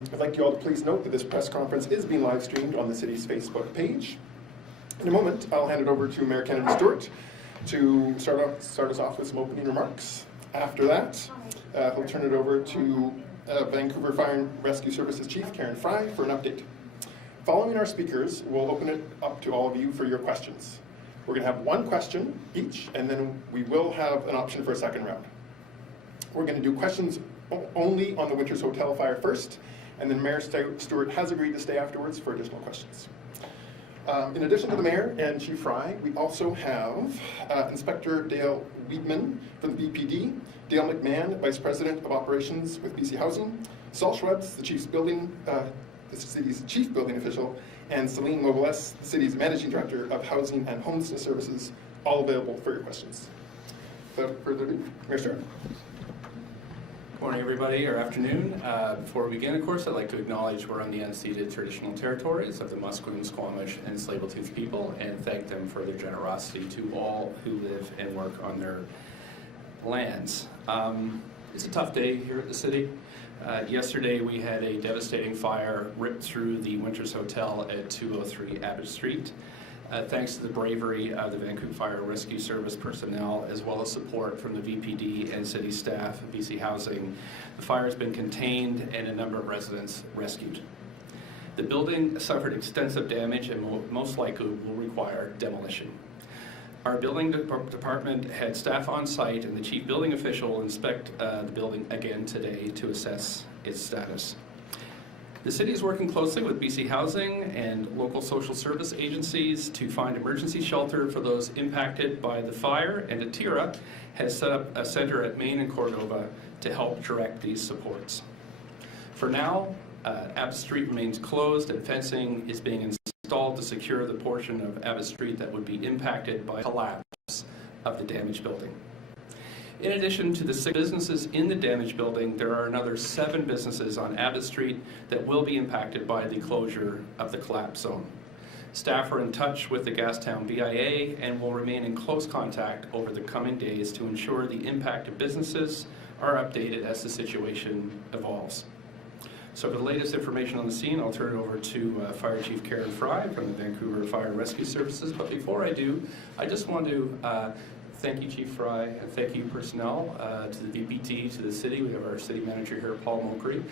I'd like you all to please note that this press conference is being live streamed on the city's Facebook page. In a moment, I'll hand it over to Mayor Kennedy Stewart to start us off with some opening remarks. After that, he'll turn it over to Vancouver Fire and Rescue Services Chief Karen Fry for an update. Following our speakers, we'll open it up to all of you for your questions. We're going to have one question each, and then we will have an option for a second round. We're going to do questions only on the Winters Hotel fire first, and then Mayor Stewart has agreed to stay afterwards for additional questions. In addition to the Mayor and Chief Fry, we also have Inspector Dale Weedman from the BPD, Dale McMahon, Vice President of Operations with BC Housing, Saul Schwebs, the city's Chief Building Official, and Celine Mobiles, the city's Managing Director of Housing and Homelessness Services, all available for your questions. Without further ado, Mayor Stewart. Good morning, everybody, or afternoon. Before we begin, of course, I'd like to acknowledge we're on the unceded traditional territories of the Musqueam, Squamish, and Tsleil-Waututh people, and thank them for their generosity to all who live and work on their lands. It's a tough day here at the city. Yesterday, we had a devastating fire rip through the Winters Hotel at 203 Abbott Street. Thanks to the bravery of the Vancouver Fire Rescue Service personnel, as well as support from the VPD and city staff of BC Housing, the fire has been contained and a number of residents rescued. The building suffered extensive damage and most likely will require demolition. Our building department had staff on site, and the chief building official will inspect the building again today to assess its status. The city is working closely with BC Housing and local social service agencies to find emergency shelter for those impacted by the fire, and Atira has set up a center at Main and Cordova to help direct these supports. For now, Abbott Street remains closed, and fencing is being installed to secure the portion of Abbott Street that would be impacted by collapse of the damaged building. In addition to the 6 businesses in the damaged building, there are another 7 businesses on Abbott Street that will be impacted by the closure of the collapse zone. Staff are in touch with the Gastown BIA and will remain in close contact over the coming days to ensure the impacted businesses are updated as the situation evolves. So for the latest information on the scene, I'll turn it over to Fire Chief Karen Fry from the Vancouver Fire Rescue Services. But before I do, I just want to thank you, Chief Fry, and thank you, personnel, to the VPT, to the city. We have our city manager here, Paul Mokry.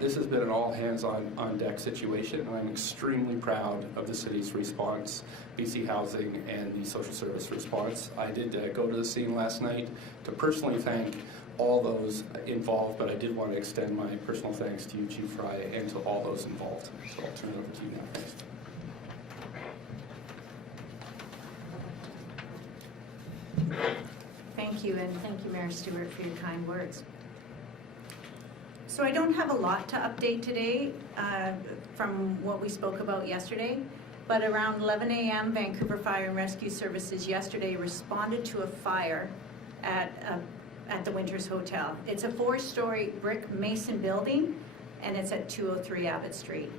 This has been an all-hands-on-deck situation, and I'm extremely proud of the city's response, BC Housing, and the social service response. I did go to the scene last night to personally thank all those involved, but I did want to extend my personal thanks to you, Chief Fry, and to all those involved. So I'll turn it over to you now. Thanks. Thank you, and thank you, Mayor Stewart, for your kind words. So I don't have a lot to update today from what we spoke about yesterday, but around 11 a.m., Vancouver Fire and Rescue Services yesterday responded to a fire at the Winters Hotel. It's a 4-story brick mason building, and it's at 203 Abbott Street.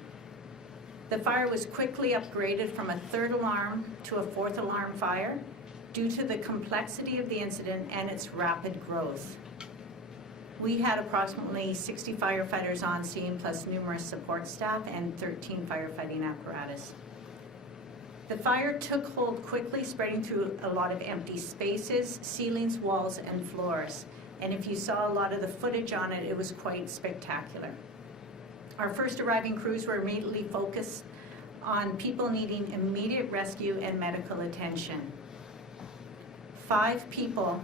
The fire was quickly upgraded from a 3rd alarm to a 4th alarm fire due to the complexity of the incident and its rapid growth. We had approximately 60 firefighters on scene, plus numerous support staff and 13 firefighting apparatus. The fire took hold quickly, spreading through a lot of empty spaces, ceilings, walls, and floors. And if you saw a lot of the footage on it, it was quite spectacular. Our first arriving crews were immediately focused on people needing immediate rescue and medical attention. 5 people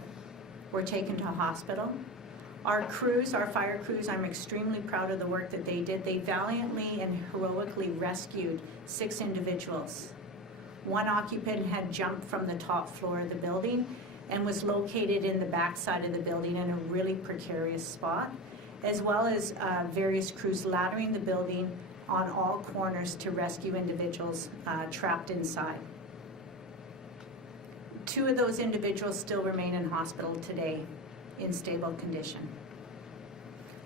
were taken to hospital. Our crews, our fire crews, I'm extremely proud of the work that they did. They valiantly and heroically rescued 6 individuals. 1 occupant had jumped from the top floor of the building and was located in the back side of the building in a really precarious spot, as well as various crews laddering the building on all corners to rescue individuals trapped inside. 2 of those individuals still remain in hospital today in stable condition.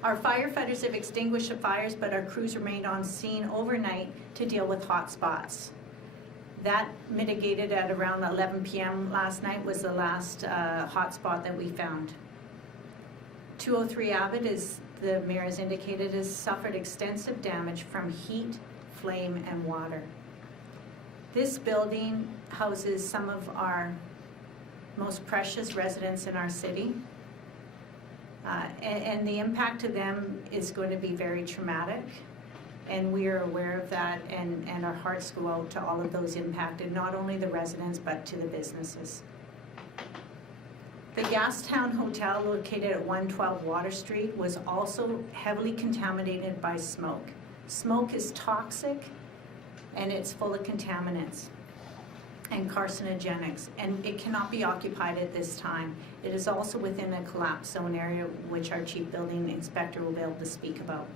Our firefighters have extinguished the fires, but our crews remained on scene overnight to deal with hot spots. That mitigated at around 11 p.m. last night was the last hot spot that we found. 203 Abbott is the mayor has indicated, has suffered extensive damage from heat, flame, and water. This building houses some of our most precious residents in our city. And the impact to them is going to be very traumatic. And we are aware of that, and our hearts go out to all of those impacted, not only the residents, but to the businesses. The Gastown Hotel, located at 112 Water Street, was also heavily contaminated by smoke. Smoke is toxic, and it's full of contaminants and carcinogenics, and it cannot be occupied at this time. It is also within a collapse zone area, which our chief building inspector will be able to speak about.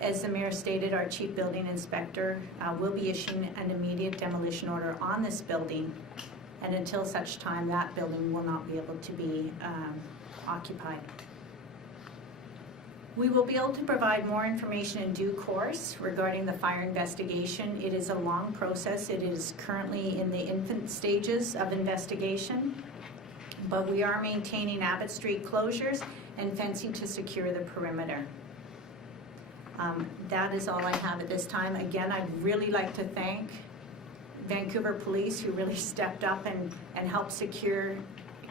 As the mayor stated, our chief building inspector will be issuing an immediate demolition order on this building, and until such time, that building will not be able to be occupied. We will be able to provide more information in due course regarding the fire investigation. It is a long process. It is currently in the infant stages of investigation, but we are maintaining Abbott Street closures and fencing to secure the perimeter. That is all I have at this time. Again, I'd really like to thank Vancouver Police, who really stepped up and helped secure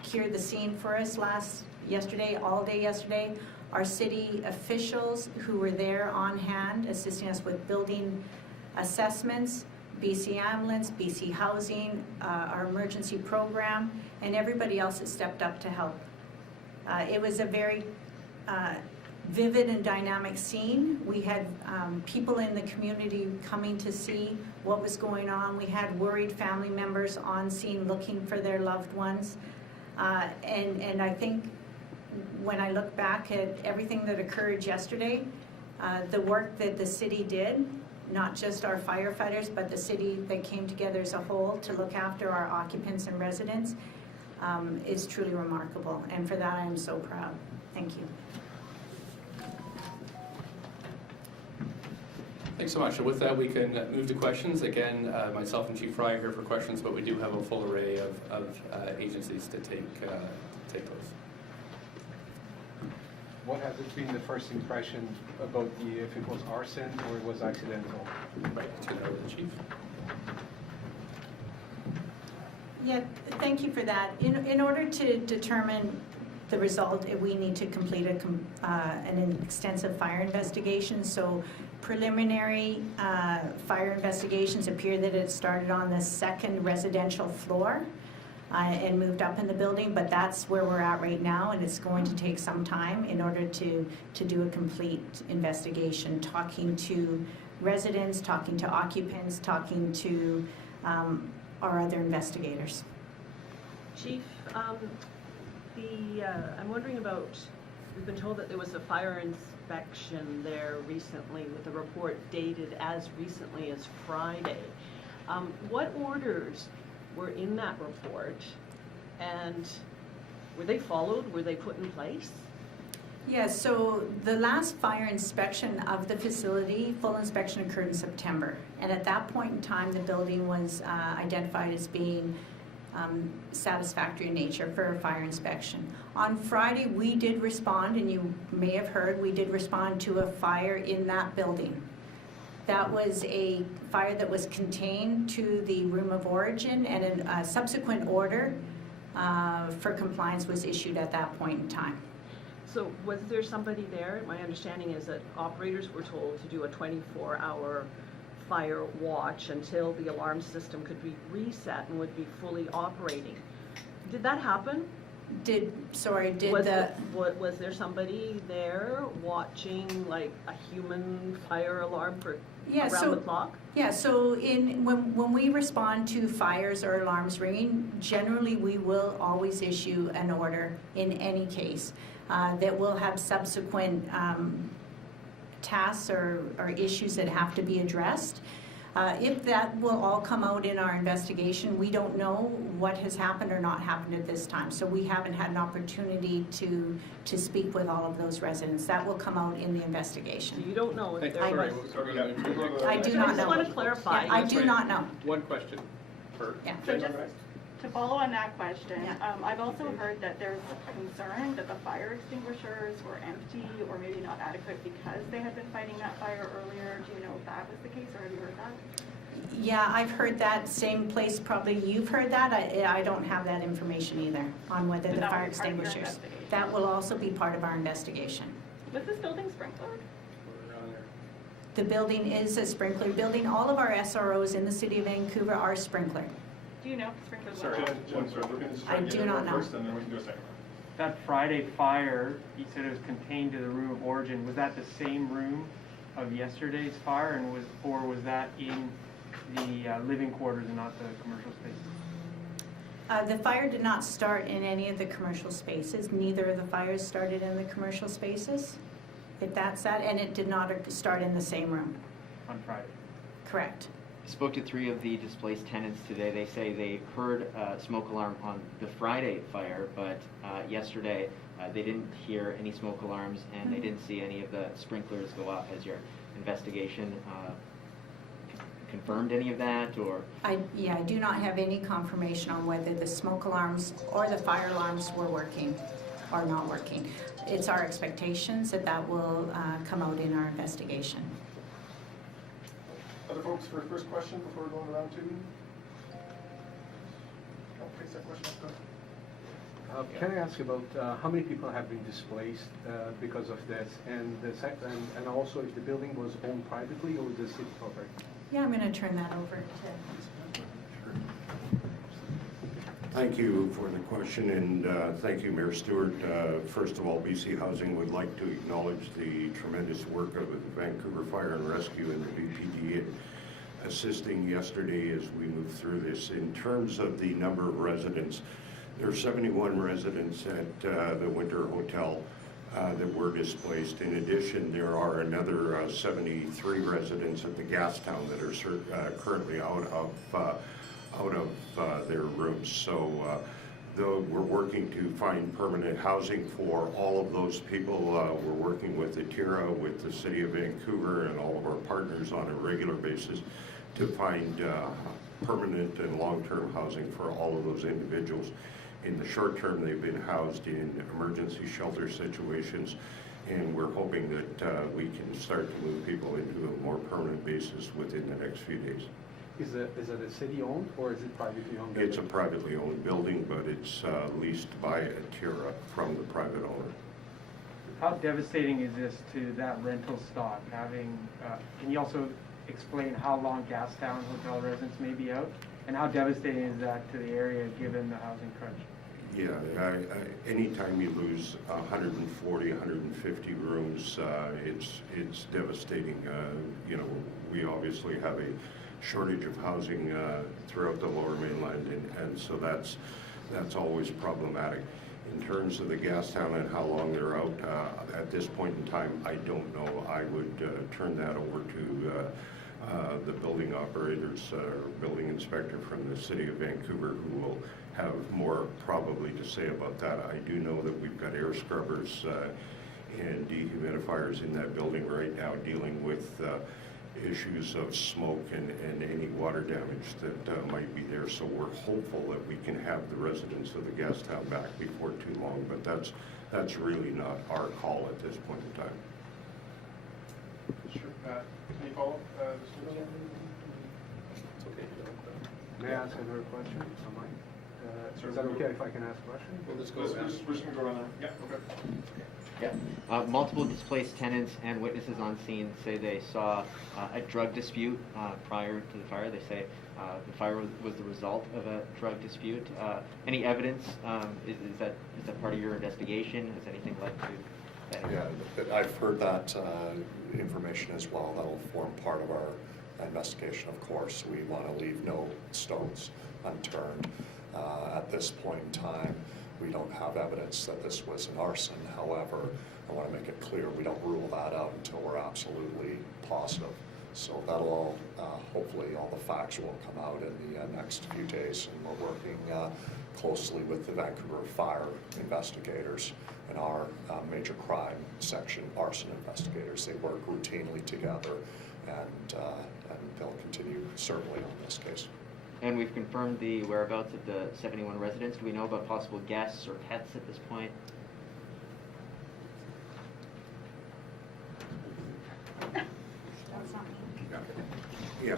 the scene for us all day yesterday. Our city officials who were there on hand assisting us with building assessments, BC Ambulance, BC Housing, our emergency program, and everybody else that stepped up to help. It was a very vivid and dynamic scene. We had people in the community coming to see what was going on. We had worried family members on scene looking for their loved ones. And I think when I look back at everything that occurred yesterday, the work that the city did, not just our firefighters, but the city that came together as a whole to look after our occupants and residents, is truly remarkable. And for that, I am so proud. Thank you. Thanks so much. So with that, we can move to questions. Again, myself and Chief Fry are here for questions, but we do have a full array of agencies to take those. What has been the first impression about if it was arson or it was accidental? Right, to know the Chief. Yeah, thank you for that. In order to determine the result, we need to complete an extensive fire investigation. So preliminary fire investigations appear that it started on the second residential floor and moved up in the building, but that's where we're at right now, and it's going to take some time in order to do a complete investigation, talking to residents, talking to occupants, talking to our other investigators. Chief, I'm wondering about, we've been told that there was a fire inspection there recently with a report dated as recently as Friday. What orders were in that report, and were they followed? Were they put in place? Yeah, so the last fire inspection of the facility, full inspection occurred in September. And at that point in time, the building was identified as being satisfactory in nature for a fire inspection. On Friday, we did respond, and you may have heard, we did respond to a fire in that building. That was a fire that was contained to the room of origin, and a subsequent order for compliance was issued at that point in time. So was there somebody there? My understanding is that operators were told to do a 24-hour fire watch until the alarm system could be reset and would be fully operating. Did that happen? Was there somebody there watching, like a human fire alarm for around the clock? Yeah, so when we respond to fires or alarms ringing, generally we will always issue an order in any case that will have subsequent tasks or issues that have to be addressed. If that will all come out in our investigation, we don't know what has happened or not happened at this time. So we haven't had an opportunity to speak with all of those residents. That will come out in the investigation. So you don't know if there was... I do not know. I just want to clarify. Yeah, I do not know. One question per. Yeah. So To follow on that question, Yeah. I've also heard that there's concern that the fire extinguishers were empty or maybe not adequate because they had been fighting that fire earlier. Do you know if that was the case, or have you heard that? Yeah, I've heard that, same place probably you've heard that. I don't have that information either on whether But the that fire will be part of your extinguishers. investigation. That will also be part of our investigation. Was this building sprinklered? The building is a sprinkler building. All of our SROs in the city of Vancouver are sprinklered. Do you know if the sprinklers Sorry, went off? Jen, sorry, we're gonna just I try to do get it not out know. first, and then we can do a second. That Friday fire, you said it was contained to the room of origin. Was that the same room of yesterday's fire, and was that in the living quarters and not the commercial spaces? The fire did not start in any of the commercial spaces. Neither of the fires started in the commercial spaces, if that's that, and it did not start in the same room. On Friday. Correct. I spoke to 3 of the displaced tenants today. They say they heard a smoke alarm on the Friday fire, but yesterday they didn't hear any smoke alarms and they didn't see any of the sprinklers go off. Has your investigation confirmed any of that, or? I do not have any confirmation on whether the smoke alarms or the fire alarms were working or not working. It's our expectations that that will come out in our investigation. Other folks for a first question before we go on to round 2? Okay, second question. Go ahead. Can I ask about how many people have been displaced because of this, and also if the building was owned privately or the city property? Yeah, I'm going to turn that over to. Thank you for the question, and thank you, Mayor Stewart. First of all, BC Housing would like to acknowledge the tremendous work of the Vancouver Fire and Rescue and the VPD in assisting yesterday as we move through this. In terms of the number of residents, there are 71 residents at the Winter Hotel that were displaced. In addition, there are another 73 residents at the Gastown that are currently out of their rooms. So though we're working to find permanent housing for all of those people, we're working with Atira, with the City of Vancouver and all of our partners on a regular basis to find permanent and long-term housing for all of those individuals. In the short term, they've been housed in emergency shelter situations, and we're hoping that we can start to move people into a more permanent basis within the next few days. Is it a city-owned or is it privately owned? It's a privately owned building, but it's leased by Atira from the private owner. How devastating is this to that rental stock? Can you also explain how long Gastown hotel residents may be out? And how devastating is that to the area given the housing crunch? Yeah, anytime you lose 140, 150 rooms, it's devastating. We obviously have a shortage of housing throughout the Lower Mainland, and so that's always problematic. In terms of the Gastown and how long they're out, at this point in time, I don't know. I would turn that over to the building operators or building inspector from the City of Vancouver, who will have more probably to say about that. I do know that we've got air scrubbers and dehumidifiers in that building right now dealing with issues of smoke and any water damage that might be there. So we're hopeful that we can have the residents of the Gastown back before too long, but that's really not our call at this point in time. Sure. Any follow-up? It's okay. May I ask another question? Is that okay if I can ask a question? We're just going to go around there. Yeah, okay. Yeah. Multiple displaced tenants and witnesses on scene say they saw a drug dispute prior to the fire. They say the fire was the result of a drug dispute. Any evidence? Is that part of your investigation? Has anything led to that? Yeah, I've heard that information as well. That'll form part of our investigation, of course. We want to leave no stones unturned. At this point in time, we don't have evidence that this was an arson. However, I want to make it clear we don't rule that out until we're absolutely positive. So that'll all, hopefully all the facts will come out in the next few days, and we're working closely with the Vancouver Fire investigators and our major crime section arson investigators. They work routinely together, and they'll continue certainly on this case. And we've confirmed the whereabouts of the 71 residents. Do we know about possible guests or pets at this point? Yeah,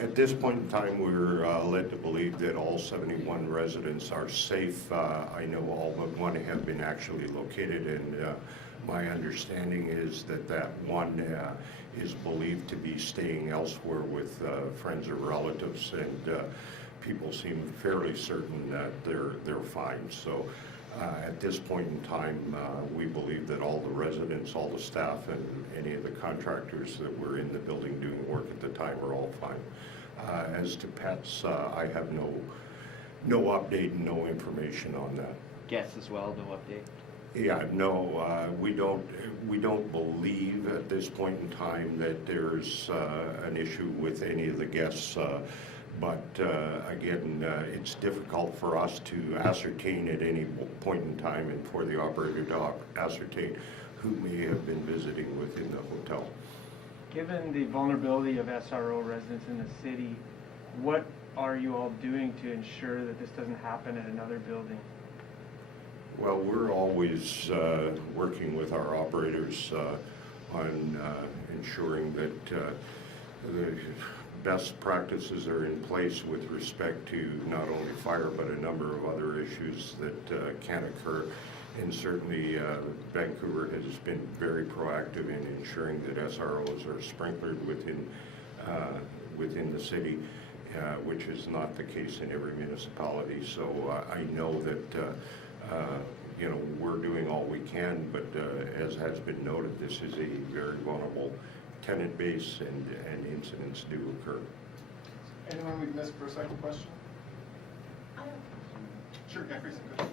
at this point in time, we're led to believe that all 71 residents are safe. I know all but one have been actually located, and my understanding is that that one is believed to be staying elsewhere with friends or relatives, and people seem fairly certain that they're fine. So at this point in time, we believe that all the residents, all the staff, and any of the contractors that were in the building doing work at the time are all fine. As to pets, I have no update and no information on that. Guests as well, no update? Yeah, no, we don't believe at this point in time that there's an issue with any of the guests. But again, it's difficult for us to ascertain at any point in time and for the operator to ascertain who may have been visiting within the hotel. Given the vulnerability of SRO residents in the city, what are you all doing to ensure that this doesn't happen at another building? Well, we're always working with our operators on ensuring that the best practices are in place with respect to not only fire but a number of other issues that can occur. And certainly Vancouver has been very proactive in ensuring that SROs are sprinklered within the city, which is not the case in every municipality. So I know that you know, we're doing all we can, but as has been noted, this is a very vulnerable tenant base, and incidents do occur. Anyone we've missed for a second question? I have a question. Sure, Jeffrey.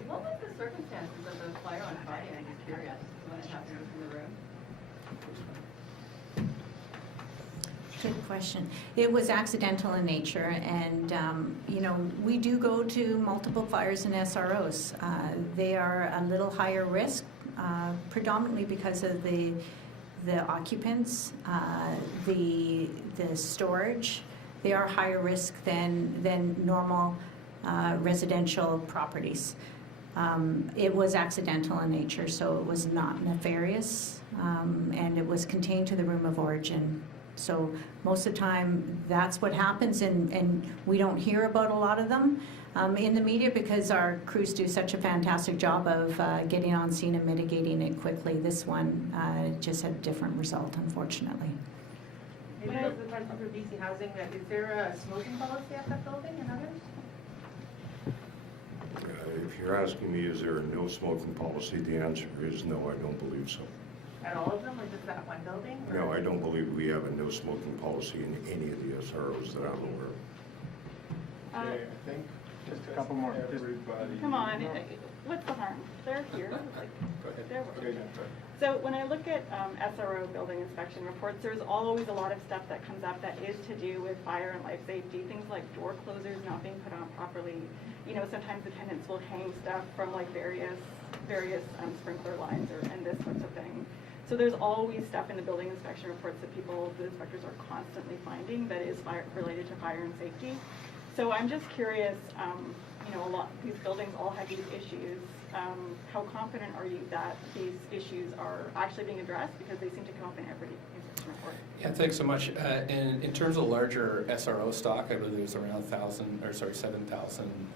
What was the circumstances of the fire on Friday? I'm just curious when it happened in the room. Good question. It was accidental in nature, and you know, we do go to multiple fires in SROs. They are a little higher risk, predominantly because of the occupants, the storage. They are higher risk than normal residential properties. It was accidental in nature, so it was not nefarious, and it was contained to the room of origin. So most of the time, that's what happens, and we don't hear about a lot of them in the media because our crews do such a fantastic job of getting on scene and mitigating it quickly. This one just had a different result, unfortunately. Maybe that's the question for BC Housing, that is there a smoking policy at that building and others? If you're asking me, is there a no smoking policy, the answer is no, I don't believe so. At all of them, or just that one building? Or? No, I don't believe we have a no smoking policy in any of the SROs that I'm aware of. Okay, I think Just a couple more. everybody. Come on, what's the harm? They're here, like, Go ahead. they're Okay, working. Jen, go ahead. So when I look at SRO building inspection reports, there's always a lot of stuff that comes up that is to do with fire and life safety, things like door closers not being put on properly. You know, sometimes the tenants will hang stuff from like various sprinkler lines and this sorts of thing. So there's always stuff in the building inspection reports that the inspectors are constantly finding that is related to fire and safety. So I'm just curious, you know, these buildings all have these issues. How confident are you that these issues are actually being addressed? Because they seem to come up in every inspection report. Yeah, thanks so much. In terms of larger SRO stock, I believe there's around 7,000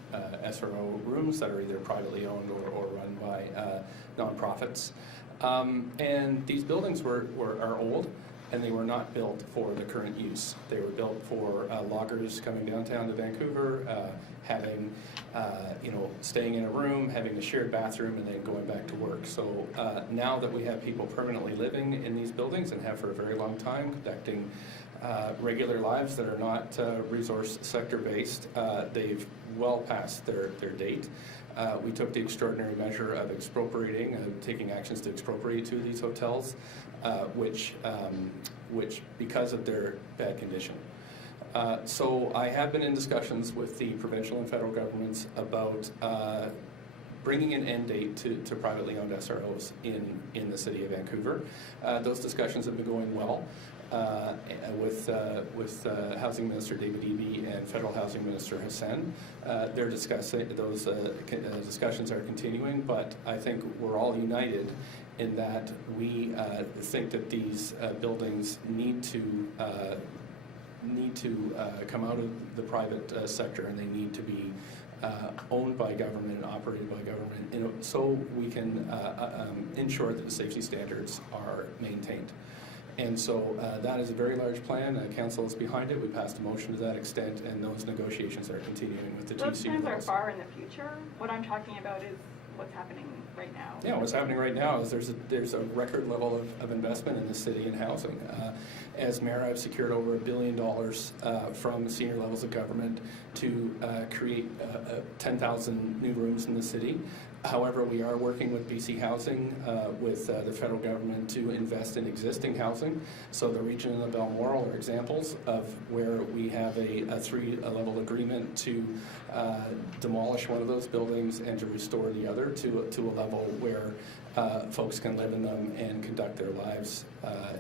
SRO rooms that are either privately owned or run by nonprofits. And these buildings are old, and they were not built for the current use. They were built for loggers coming downtown to Vancouver, having, you know, staying in a room, having a shared bathroom, and then going back to work. So now that we have people permanently living in these buildings and have for a very long time, conducting regular lives that are not resource sector based, they've well past their date. We took the extraordinary measure of expropriating, taking actions to expropriate two of these hotels, which because of their bad condition. So I have been in discussions with the provincial and federal governments about bringing an end date to privately owned SROs in the city of Vancouver. Those discussions have been going well. with Housing Minister David Eby and Federal Housing Minister Hassan. They're discussing, those discussions are continuing, but I think we're all united in that we think that these buildings need to come out of the private sector, and they need to be owned by government and operated by government, so we can ensure that the safety standards are maintained. And so that is a very large plan. Council is behind it. We passed a motion to that extent, and those negotiations are continuing with the two Those senior plans are levels. far in the future. What I'm talking about is what's happening right now. Yeah, what's happening right now is there's a record level of investment in the city in housing. As mayor, I've secured over $1 billion from senior levels of government to create 10,000 new rooms in the city. However, we are working with BC Housing, with the federal government to invest in existing housing. So the region and the Balmoral are examples of where we have a three-level agreement to demolish one of those buildings and to restore the other to a level where folks can live in them and conduct their lives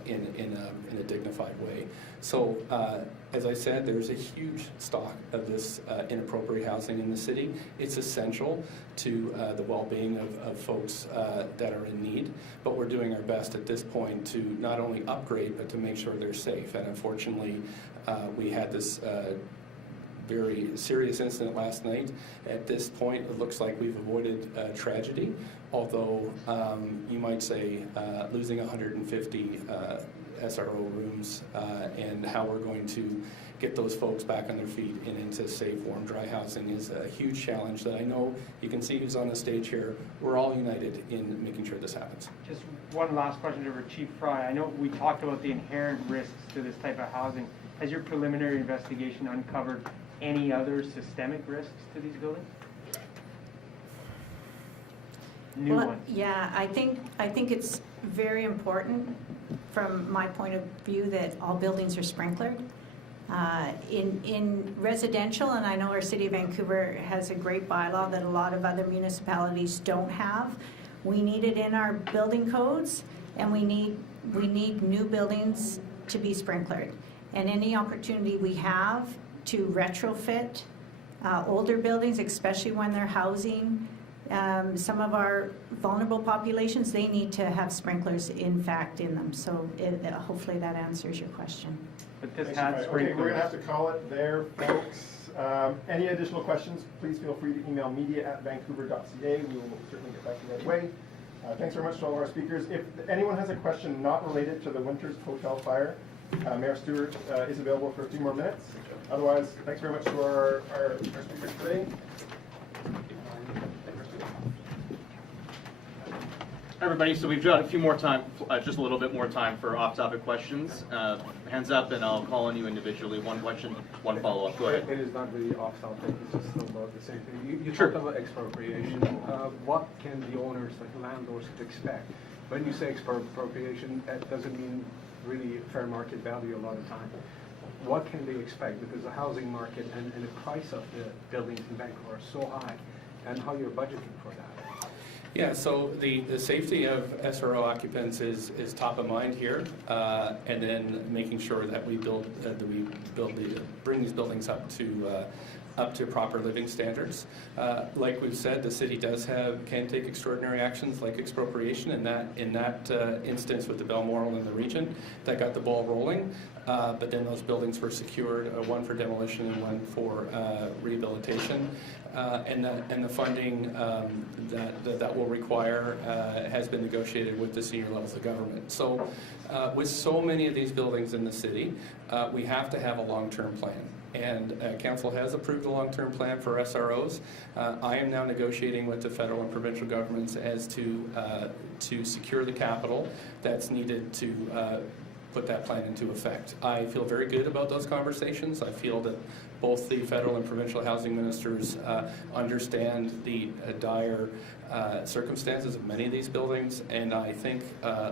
in a dignified way. So, as I said, there's a huge stock of this inappropriate housing in the city. It's essential to the well-being of folks that are in need, but we're doing our best at this point to not only upgrade, but to make sure they're safe. And unfortunately, we had this very serious incident last night. At this point, it looks like we've avoided tragedy, although you might say losing 150 SRO rooms and how we're going to get those folks back on their feet and into safe, warm, dry housing is a huge challenge that I know you can see who's on the stage here. We're all united in making sure this happens. Just one last question to Chief Fry. I know we talked about the inherent risks to this type of housing. Has your preliminary investigation uncovered any other systemic risks to these buildings? New ones? Yeah, I think it's very important from my point of view that all buildings are sprinklered. In residential, and I know our City of Vancouver has a great bylaw that a lot of other municipalities don't have. We need it in our building codes, and we need new buildings to be sprinklered. And any opportunity we have to retrofit older buildings, especially when they're housing some of our vulnerable populations, they need to have sprinklers in fact in them. So hopefully that answers your question. But this Thanks, had Mike. sprinklers. Okay, we're gonna have to call it there, folks. Any additional questions, please feel free to email media@vancouver.ca. We will certainly get back to you right away. Thanks very much to all of our speakers. If anyone has a question not related to the Winters Hotel fire, Mayor Stewart is available for a few more minutes. Otherwise, thanks very much to our speakers today. Hi everybody, so we've got a few more time, just a little bit more time for off-topic questions. Hands up and I'll call on you individually. One question, one follow-up. Go ahead. It is not really off-topic, it's just still about the same thing. You Sure. talked about expropriation. What can the owners, like landlords, expect? When you say expropriation, that doesn't mean really fair market value a lot of time. What can they expect? Because the housing market and the price of the buildings in Vancouver are so high, and how you're budgeting for that. Yeah, so the safety of SRO occupants is top of mind here, and then making sure that we bring these buildings up to proper living standards. Like we've said, the city can take extraordinary actions like expropriation. In that instance with the Balmoral and the region, that got the ball rolling. But then those buildings were secured, one for demolition and one for rehabilitation. And the funding that will require has been negotiated with the senior levels of government. So with so many of these buildings in the city, we have to have a long-term plan. And Council has approved a long-term plan for SROs. I am now negotiating with the federal and provincial governments as to secure the capital that's needed to put that plan into effect. I feel very good about those conversations. I feel that both the federal and provincial housing ministers understand the dire circumstances of many of these buildings, and I think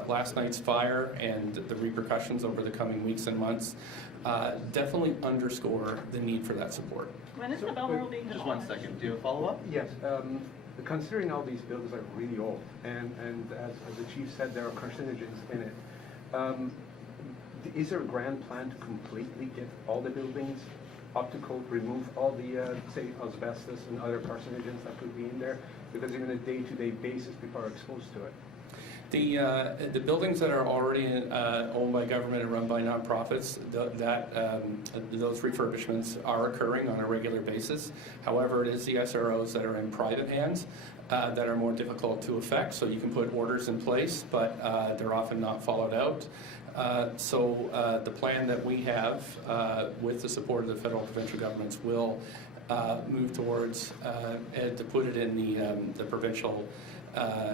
last night's fire and the repercussions over the coming weeks and months definitely underscore the need for that support. When is the Balmoral being Just demolished? 1 second. Do you have a follow-up? Yes, considering all these buildings are really old, and as the chief said, there are carcinogens in it. Is there a grand plan to completely get all the buildings up to code, remove all the, say, asbestos and other carcinogens that could be in there? Because even on a day-to-day basis, people are exposed to it. The buildings that are already owned by government and run by nonprofits, those refurbishments are occurring on a regular basis. However, it is the SROs that are in private hands that are more difficult to affect. So you can put orders in place, but they're often not followed out. So the plan that we have, with the support of the federal and provincial governments, will move towards, and to put it in the provincial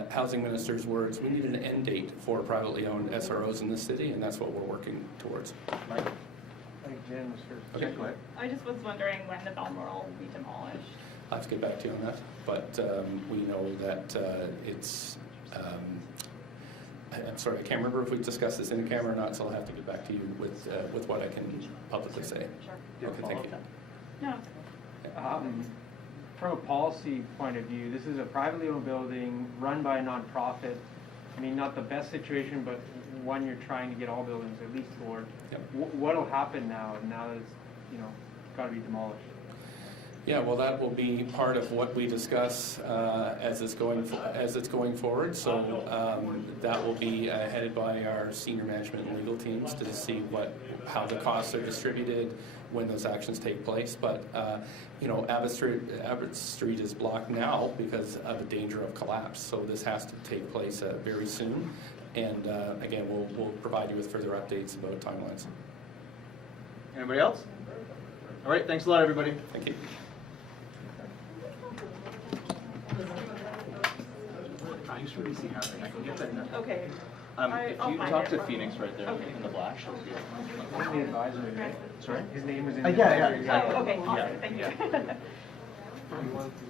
housing minister's words, we need an end date for privately owned SROs in the city, and that's what we're working towards. I think Jen was first. Okay, go ahead. I just was wondering when the Balmoral will be demolished. I'll have to get back to you on that, but we know that it's, I'm sorry, I can't remember if we discussed this in camera or not, so I'll have to get back to you with what I can publicly say. Sure. Okay, thank you. No. From a policy point of view, this is a privately owned building run by a nonprofit. I mean, not the best situation, but one you're trying to get all buildings at least toward. Yep. What'll happen now that it's, got to be demolished? Yeah, well, that will be part of what we discuss as it's going forward. So that will be headed by our senior management and legal teams to see how the costs are distributed when those actions take place. But Abbott Street is blocked now because of a danger of collapse. So this has to take place very soon. And again, we'll provide you with further updates about timelines. Anybody else? All right, thanks a lot, everybody. Thank you. I used to really see housing. I can get that now. Okay. If you talk to Phoenix right there in the black, she'll see it. He's in the advisory, right? Sorry? His name was in the Yeah, advisory. Oh, okay, awesome, Yeah, thank you. yeah. You want to